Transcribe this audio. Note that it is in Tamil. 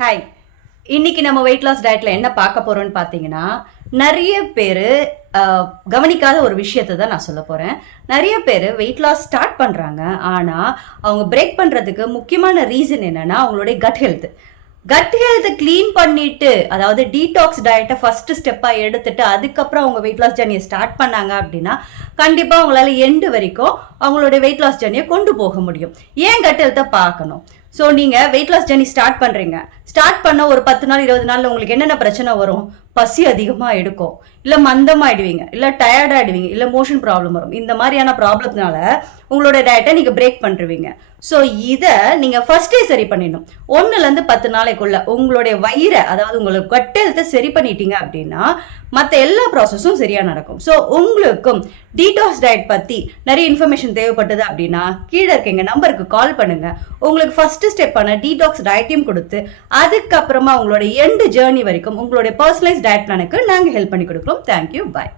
ஹாய், இன்னைக்கு நம்ம வெயிட் லாஸ் டயட்ல என்ன பார்க்க போறோம்னு பார்த்தீங்கன்னா, நிறைய பேர் கவனிக்காத ஒரு விஷயத்தை தான் நான் சொல்ல போறேன். நிறைய பேர் வெயிட் லாஸ் ஸ்டார்ட் பண்றாங்க, ஆனா அவங்க பிரேக் பண்றதுக்கு முக்கியமான ரீசன் என்னன்னா அவங்களுடைய cut health. Cut health clean பண்ணிட்டு, அதாவது டீடாக்ஸ் டயட்டை ஃபர்ஸ்ட் ஸ்டெப்பா எடுத்துட்டு அதுக்கப்புறம் அவங்க வெயிட் லாஸ் ஜர்னியை ஸ்டார்ட் பண்ணாங்க அப்படின்னா கண்டிப்பா அவங்களால எண்டு வரைக்கும் அவங்களுடைய வெயிட் லாஸ் ஜர்னியை கொண்டு போக முடியும். ஏன் கட் ஹெல்த்தை பார்க்கணும்? ஸோ நீங்கள் வெயிட் லாஸ் ஜர்னி ஸ்டார்ட் பண்ணுறீங்க. ஸ்டார்ட் பண்ண ஒரு 10 நாள் 20 நாளில் உங்களுக்கு என்னென்ன பிரச்சனை வரும்? பசி அதிகமாக எடுக்கும், இல்லை மந்தமாகிடுவீங்க, இல்லை டயர்ட் ஆகிடுவீங்க, இல்லை மோஷன் ப்ராப்ளம் வரும். இந்த மாதிரியான ப்ராப்ளத்தினால உங்களோட டயட்டை நீங்கள் பிரேக் பண்ணுருவீங்க. ஸோ இதை நீங்கள் ஃபர்ஸ்டே சரி பண்ணிடணும். 1லேருந்து 10 நாளைக்குள்ள உங்களுடைய வயிறை, அதாவது உங்களுக்கு கட் ஹெல்த்தை சரி பண்ணிட்டீங்க அப்படின்னா மற்ற எல்லா ப்ராசஸும் சரியா நடக்கும். ஸோ உங்களுக்கும் டீடாக்ஸ் டயட் பற்றி நிறைய இன்ஃபர்மேஷன் தேவைப்பட்டது அப்படின்னா கீழே இருக்க எங்கள் நம்பருக்கு கால் பண்ணுங்க. உங்களுக்கு ஃபர்ஸ்ட் ஸ்டெப்பான டீடாக்ஸ் டயட்டையும் கொடுத்து அதுக்கப்புறமா உங்களோட எண்டு ஜேர்னி வரைக்கும் உங்களுடைய பர்சனலைஸ் டயட் பிளானுக்கு நாங்கள் ஹெல்ப் பண்ணி கொடுக்குறோம். தேங்க்யூ, பாய்.